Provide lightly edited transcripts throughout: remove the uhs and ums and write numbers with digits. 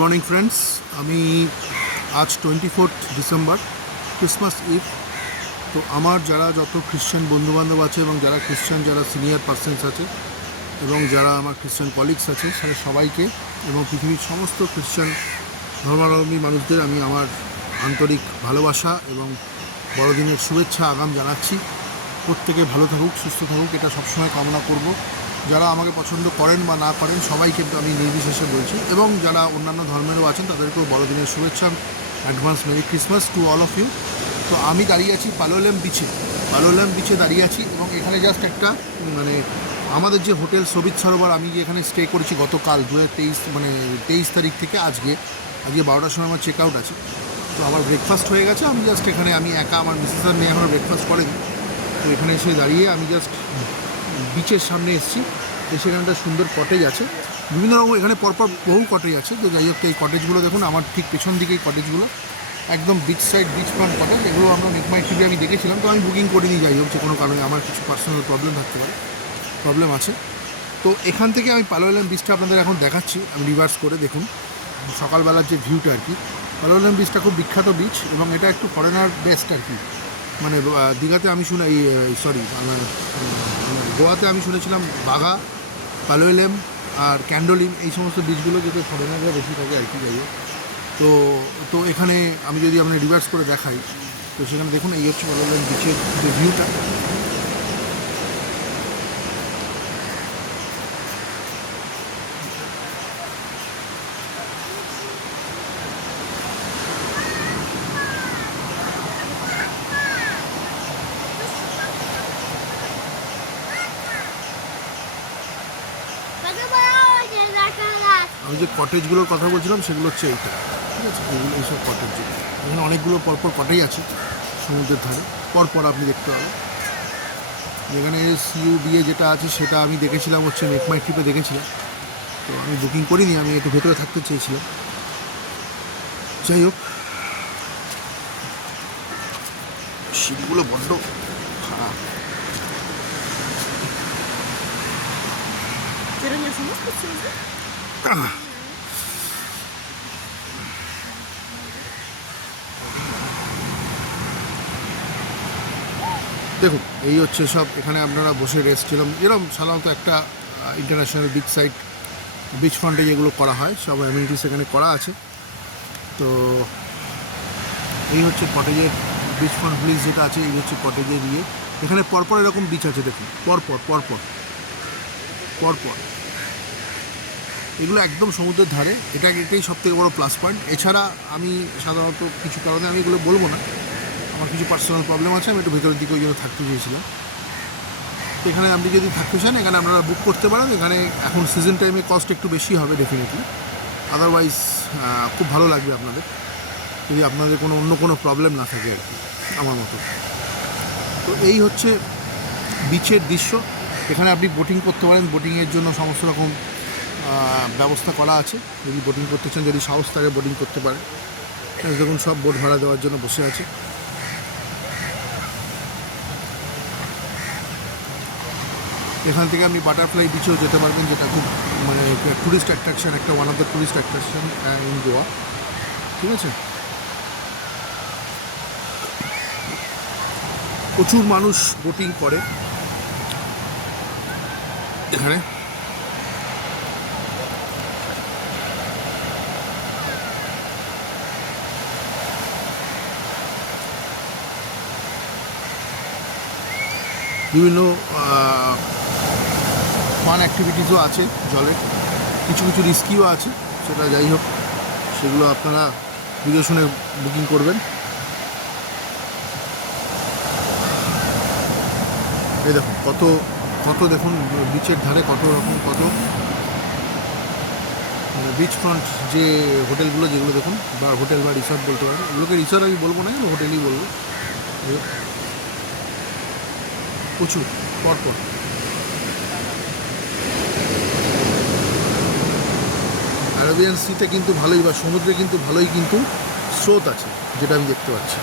Morning friends, আমি আজ 24 December, Christmas eve. তো আমার যারা যত খ্রিশ্চান বন্ধুবান্ধব আছে এবং যারা খ্রিশ্চান যারা সিনিয়র পার্সনস আছে এবং যারা আমার খ্রিশ্চান কলিগস আছে তারা সবাইকে এবং পৃথিবীর সমস্ত খ্রিশ্চান ধর্মাবলম্বী মানুষদের আমি আমার আন্তরিক ভালোবাসা এবং বড়দিনের শুভেচ্ছা আগাম জানাচ্ছি। প্রত্যেকে ভালো থাকুক, সুস্থ থাকুক, এটা সবসময় কামনা করব। যারা আমাকে পছন্দ করেন বা না করেন সবাইকে আমি নির্বিশেষে বলছি, এবং যারা অন্যান্য ধর্মেরও আছেন তাদেরকেও বড়দিনের শুভেচ্ছা, advance merry Christmas to all of you. তো আমি দাঁড়িয়ে আছি পালোলেম বিচে দাঁড়িয়ে আছি, এবং এখানে জাস্ট একটা আমাদের যে হোটেল সবিত সরোবর, আমি যে এখানে স্টে করেছি গতকাল 23 তারিখ থেকে আজকে 12টার সময় আমার চেক আউট আছে। তো আমার ব্রেকফাস্ট হয়ে গেছে, আমি জাস্ট এখানে আমি একা, আমার মিসেস আর মেয়ে এখনও ব্রেকফাস্ট করেনি। তো এখানে এসে দাঁড়িয়ে আমি জাস্ট বিচের সামনে এসেছি। সেখানটা সুন্দর কটেজ আছে, বিভিন্ন রকম এখানে পরপর বহু কটেজ আছে। তো যাই হোক, এই কটেজগুলো দেখুন, আমার ঠিক পেছন দিকে এই কটেজগুলো একদম beach side, beach front cottage. এগুলো আমরা মেক মাই ট্রিপে আমি দেখেছিলাম, তো আমি বুকিং করে নিই। যাই হোক, যে কোনো কারণে আমার কিছু পার্সোনাল প্রবলেম আছে। তো এখান থেকে আমি পালোলেম বিচটা আপনাদের এখন দেখাচ্ছি, আমি রিভার্স করে। দেখুন সকালবেলার যে ভিউটা আর কি। পালোলেম বিচটা খুব বিখ্যাত বিচ, এবং এটা একটু ফরেনার বেস্ট আর কি। দীঘাতে আমি গোয়াতে আমি শুনেছিলাম বাঘা, পালোলেম আর ক্যান্ডোলিম, এই সমস্ত বিচগুলো যেতে ফরেনাররা বেশি থাকে আর কি। যাই হোক, তো এখানে আমি যদি আপনার রিভার্স করে দেখাই, তো সেখানে দেখুন এই হচ্ছে পালোলেম বিচের যে ভিউটা। আমি যে কটেজগুলোর কথা বলছিলাম সেগুলো হচ্ছে এইটা, ঠিক আছে। এগুলো এইসব কটেজ, এখানে অনেকগুলো পরপর কটেজ আছে সমুদ্রের ধারে, পরপর আপনি দেখতে পাবেন। এখানে CUBA যেটা আছে সেটা আমি দেখেছিলাম হচ্ছে মেক মাই ট্রিপে দেখেছিলাম। তো আমি বুকিং করিনি, আমি একটু ভেতরে থাকতে চেয়েছিলাম। যাই হোক, সিটগুলো বড্ড খারাপ। দেখুন এই হচ্ছে সব, এখানে আপনারা বসে রেস্ট ছিলাম, এরকম সাধারণত একটা ইন্টারন্যাশনাল বিচ সাইড, বিচ ফ্রন্টে যেগুলো করা হয় সব অ্যামিনিটিস এখানে করা আছে। তো এই হচ্ছে কটেজের বিচ ফ্রন্ট ব্রিজ যেটা আছে, এই হচ্ছে কটেজের ইয়ে। এখানে পরপর এরকম বিচ আছে, দেখুন পরপর এগুলো একদম সমুদ্রের ধারে। এটাই সবথেকে বড় প্লাস পয়েন্ট। এছাড়া আমি সাধারণত কিছু কারণে আমি এগুলো বলবো না, আমার কিছু পার্সোনাল প্রবলেম আছে, আমি একটু ভেতরের দিকে ওই জন্য থাকতে চেয়েছিলাম। তো এখানে আপনি যদি থাকতে চান, এখানে আপনারা বুক করতে পারেন। এখানে এখন সিজন টাইমে কস্ট একটু বেশি হবে ডেফিনেটলি, আদারওয়াইজ খুব ভালো লাগবে আপনাদের, যদি আপনাদের অন্য কোনো প্রবলেম না থাকে আর কি, আমার মতো। তো এই হচ্ছে বিচের দৃশ্য। এখানে আপনি বোটিং করতে পারেন, বোটিংয়ের জন্য সমস্ত রকম ব্যবস্থা করা আছে। যদি বোটিং করতে চান, যদি সাহস থাকে বোটিং করতে পারেন। দেখুন সব বোট ভাড়া দেওয়ার জন্য বসে আছে। এখান থেকে আপনি বাটারফ্লাই বিচেও যেতে পারবেন, যেটা খুব ট্যুরিস্ট অ্যাট্রাকশন, একটা one of the tourist attraction in Goa, ঠিক আছে। প্রচুর মানুষ বোটিং করে এখানে। বিভিন্ন ফান অ্যাক্টিভিটিসও আছে জলে, কিছু রিস্কিও আছে। সেটা যাই হোক, সেগুলো আপনারা বুঝে শুনে বুকিং করবেন। এই দেখুন কত দেখুন বিচের ধারে কত বিচ ফ্রন্ট যে হোটেলগুলো, যেগুলো দেখুন, বা হোটেল বা রিসর্ট বলতে পারেন। এগুলোকে রিসর্ট আমি বলবো না, হোটেলই বলবো। প্রচুর পরপর অ্যারাবিয়ান সিতে কিন্তু ভালোই, বা সমুদ্রে কিন্তু ভালোই কিন্তু স্রোত আছে, যেটা আমি দেখতে পাচ্ছি।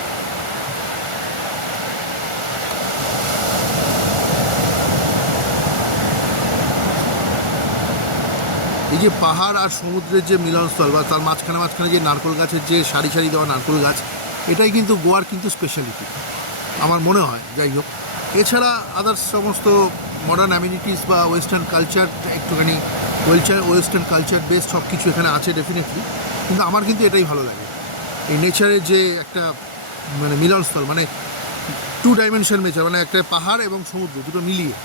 এই যে পাহাড় আর সমুদ্রের যে মিলনস্থল বা তার মাঝখানে মাঝখানে যে নারকেল গাছের যে সারি সারি দেওয়া নারকেল গাছ, এটাই কিন্তু গোয়ার কিন্তু স্পেশালিটি আমার মনে হয়। যাই হোক, এছাড়া আদার্স সমস্ত মডার্ন অ্যামিনিটিস বা ওয়েস্টার্ন কালচার একটুখানি ওয়েস্টার্ন কালচার বেস সব কিছু এখানে আছে ডেফিনেটলি, কিন্তু আমার কিন্তু এটাই ভালো লাগে, এই নেচারের যে একটা মানে মিলনস্থল, মানে টু ডাইমেনশন নেচার, মানে একটা পাহাড় এবং সমুদ্র দুটো মিলিয়ে।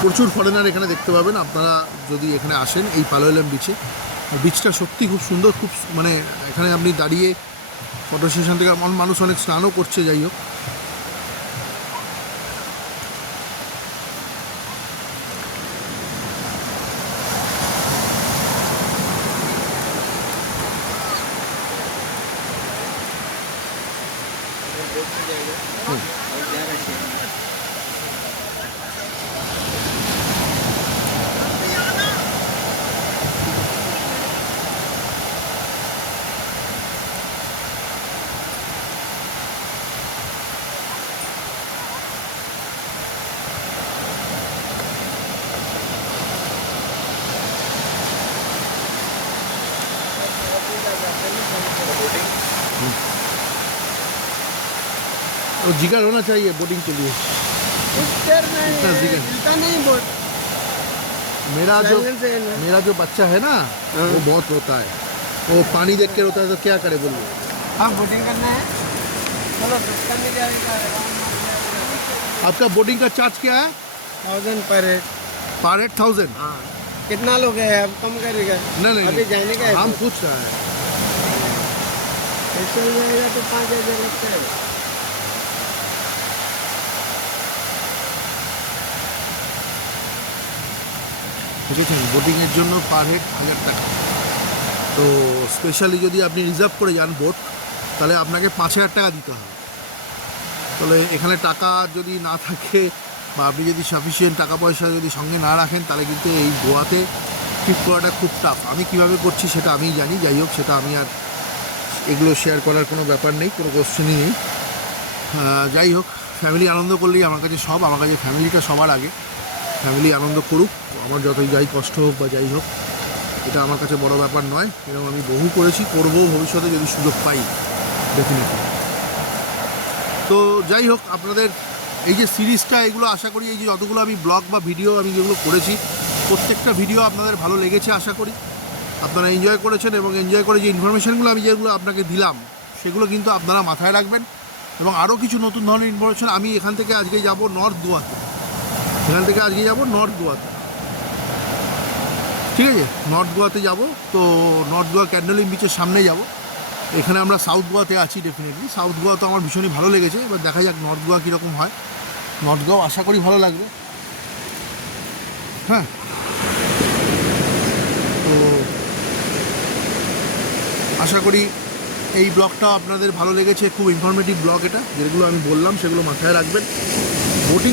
প্রচুর ফরেনার এখানে দেখতে পাবেন আপনারা যদি এখানে আসেন এই পালোয়েলাম বিচে। বিচটা সত্যি খুব সুন্দর, খুব মানে এখানে আপনি দাঁড়িয়ে ফটো সেশন থেকে মানুষ অনেক স্নানও করছে। যাই হোক, वो जिगर होना चाहिए बोटिंग के लिए। इतना जिगर नहीं बोट मेरा जो बच्चा है ना वो बहुत रोता है, वो पानी देख के रोता है तो क्या करे बोलिए। हाँ बोटिंग करना है, चलो सस्ता मिल जाएगा। आपका बोटिंग का चार्ज क्या है? 1000 पर हेड। पर हेड 1000? हाँ, कितना लोग हैं, अब कम करेगा? नहीं अभी जाने का है, हम पूछ रहा है। ऐसा हो जाएगा तो 5000 लगता है। দেখেছেন, বোটিংয়ের জন্য পার হেড 1000 টাকা। তো স্পেশালি যদি আপনি রিজার্ভ করে যান বোট, তাহলে আপনাকে 5000 টাকা দিতে হবে। তাহলে এখানে টাকা যদি না থাকে বা আপনি যদি সাফিসিয়েন্ট টাকা পয়সা যদি সঙ্গে না রাখেন, তাহলে কিন্তু এই গোয়াতে ট্রিপ করাটা খুব টাফ। আমি কীভাবে করছি সেটা আমিই জানি। যাই হোক, সেটা আমি আর এগুলো শেয়ার করার কোনো ব্যাপার নেই, কোনো কোশ্চেনই নেই। যাই হোক, ফ্যামিলি আনন্দ করলেই আমার কাছে সব। আমার কাছে ফ্যামিলিটা সবার আগে। ফ্যামিলি আনন্দ করুক, আমার যতই যাই কষ্ট হোক বা যাই হোক, এটা আমার কাছে বড় ব্যাপার নয়। এরকম আমি বহু করেছি, করবো ভবিষ্যতে যদি সুযোগ পাই ডেফিনেটলি। তো যাই হোক, আপনাদের এই যে সিরিজটা, এগুলো আশা করি এই যে যতগুলো আমি ব্লগ বা ভিডিও আমি যেগুলো করেছি, প্রত্যেকটা ভিডিও আপনাদের ভালো লেগেছে আশা করি। আপনারা এনজয় করেছেন এবং এনজয় করে যে ইনফরমেশানগুলো আমি যেগুলো আপনাকে দিলাম, সেগুলো কিন্তু আপনারা মাথায় রাখবেন। এবং আরও কিছু নতুন ধরনের ইনফরমেশান আমি এখান থেকে আজকে যাব নর্থ গোয়াতে। এখান থেকে আজকে যাব নর্থ গোয়াতে, ঠিক আছে? নর্থ গোয়াতে যাব। তো নর্থ গোয়া ক্যান্ডোলিম বিচের সামনে যাব। এখানে আমরা সাউথ গোয়াতে আছি ডেফিনেটলি। সাউথ গোয়া তো আমার ভীষণই ভালো লেগেছে। এবার দেখা যাক নর্থ গোয়া কীরকম হয়। নর্থ গোয়াও আশা করি ভালো লাগবে। হ্যাঁ, তো আশা করি এই ব্লগটা আপনাদের ভালো লেগেছে। খুব ইনফরমেটিভ ব্লগ এটা, যেগুলো আমি বললাম সেগুলো মাথায় রাখবেন।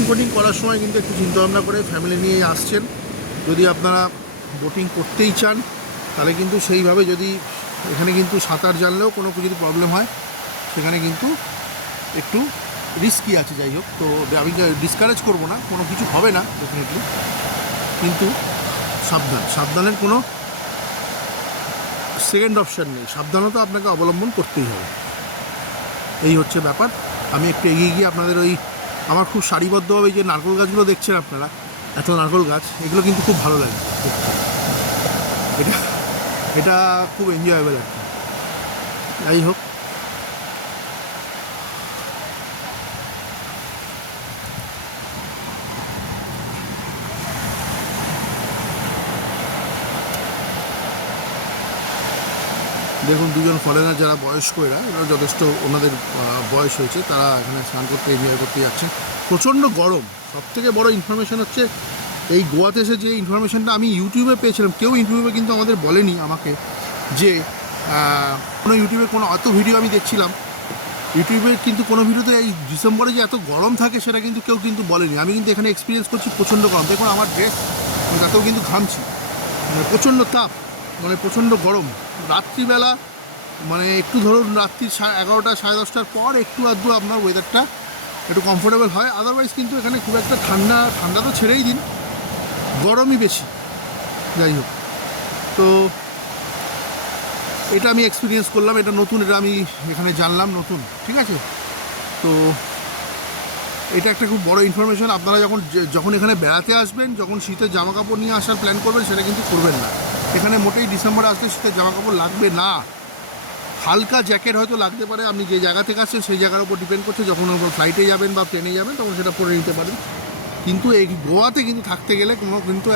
বোটিং করার সময় কিন্তু একটু চিন্তাভাবনা করে ফ্যামিলি নিয়ে আসছেন। যদি আপনারা বোটিং করতেই চান, তাহলে কিন্তু সেইভাবে যদি এখানে কিন্তু সাঁতার জানলেও কোনো যদি প্রবলেম হয়, সেখানে কিন্তু একটু রিস্কি আছে। যাই হোক, তো আমি ডিসকারেজ করবো না, কোনো কিছু হবে না ডেফিনেটলি, কিন্তু সাবধানের কোনো সেকেন্ড অপশান নেই। সাবধানতা আপনাকে অবলম্বন করতেই হবে। এই হচ্ছে ব্যাপার। আমি একটু এগিয়ে গিয়ে আপনাদের ওই আমার খুব সারিবদ্ধভাবে যে নারকেল গাছগুলো দেখছেন আপনারা, এত নারকেল গাছ, এগুলো কিন্তু খুব ভালো লাগে দেখতে। এটা খুব এনজয়েবল আর কি। যাই হোক, দেখুন দুজন ফরেনার যারা বয়স্ক, এরা যথেষ্ট ওনাদের বয়স হয়েছে, তারা এখানে স্নান করতে এনজয় করতে যাচ্ছে। প্রচণ্ড গরম। সবথেকে বড় ইনফরমেশান হচ্ছে এই গোয়াতে এসে যে ইনফরমেশানটা আমি ইউটিউবে পেয়েছিলাম, কেউ ইউটিউবে কিন্তু আমাদের বলেনি আমাকে যে কোনো ইউটিউবে কোনো অত ভিডিও আমি দেখছিলাম, ইউটিউবের কিন্তু কোনো ভিডিওতে এই ডিসেম্বরে যে এত গরম থাকে সেটা কিন্তু কেউ কিন্তু বলেনি। আমি কিন্তু এখানে এক্সপিরিয়েন্স করছি প্রচণ্ড গরম। দেখুন আমার ড্রেস, তাতেও কিন্তু ঘামছি, মানে প্রচণ্ড তাপ, মানে প্রচণ্ড গরম। রাত্রিবেলা মানে একটু ধরুন রাত্রি 11টা 10:30টার পর একটু আধটু আপনার ওয়েদারটা একটু কমফোর্টেবল হয়। আদারওয়াইজ কিন্তু এখানে খুব একটা ঠান্ডা ঠান্ডা তো ছেড়েই দিন, গরমই বেশি। যাই হোক, তো এটা আমি এক্সপিরিয়েন্স করলাম, এটা নতুন, এটা আমি এখানে জানলাম নতুন, ঠিক আছে। তো এটা একটা খুব বড় ইনফরমেশন। আপনারা যখন এখানে বেড়াতে আসবেন, যখন শীতের জামা কাপড় নিয়ে আসার প্ল্যান করবেন, সেটা কিন্তু করবেন না। এখানে মোটেই ডিসেম্বরে আসলে শীতের জামা কাপড় লাগবে না। হালকা জ্যাকেট হয়তো লাগতে পারে, আপনি যে জায়গা থেকে আসছেন সেই জায়গার উপর ডিপেন্ড করছে। যখন ফ্লাইটে যাবেন বা ট্রেনে যাবেন তখন সেটা পরে নিতে পারেন। কিন্তু এই গোয়াতে কিন্তু থাকতে গেলে কিন্তু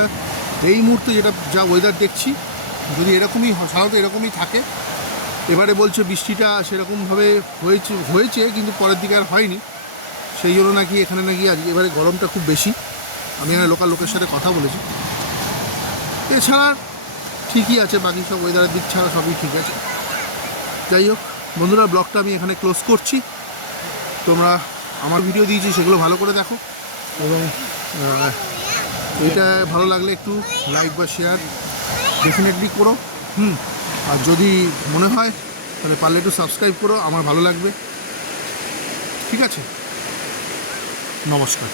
এই মুহূর্তে যা ওয়েদার দেখছি, যদি এরকমই সাধারণত এরকমই থাকে, এবারে বলছে বৃষ্টিটা সেরকমভাবে হয়েছে কিন্তু পরের দিকে আর হয়নি, সেই জন্য নাকি এখানে নাকি আজকে এবারে গরমটা খুব বেশি। আমি এখানে লোকাল লোকের সাথে কথা বলেছি, এছাড়া ঠিকই আছে, বাকি সব ওয়েদারের দিক ছাড়া সবই ঠিক আছে। যাই হোক বন্ধুরা, ব্লগটা আমি এখানে ক্লোজ করছি। তোমরা আমার ভিডিও দিয়েছি সেগুলো ভালো করে দেখো, এবং এটা ভালো লাগলে একটু লাইক বা শেয়ার ডেফিনেটলি করো। আর যদি মনে হয় তাহলে পারলে একটু সাবস্ক্রাইব করো, আমার ভালো লাগবে। ঠিক আছে, নমস্কার।